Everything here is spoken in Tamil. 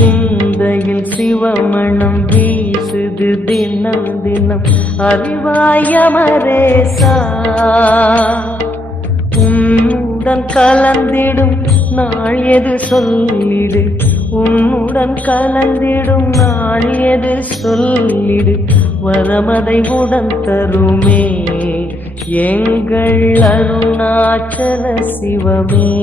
சிந்தையில் சிவமணம் வீசுது தினம் தினம் அறிவாயமரேசா உன்னுடன் கலந்திடும் நாள் எது சொல்லிடு உன்னுடன் கலந்திடும் நாள் எது சொல்லிடு வரமதை உடன் தருமே எங்கள் அருணாச்சல சிவமே.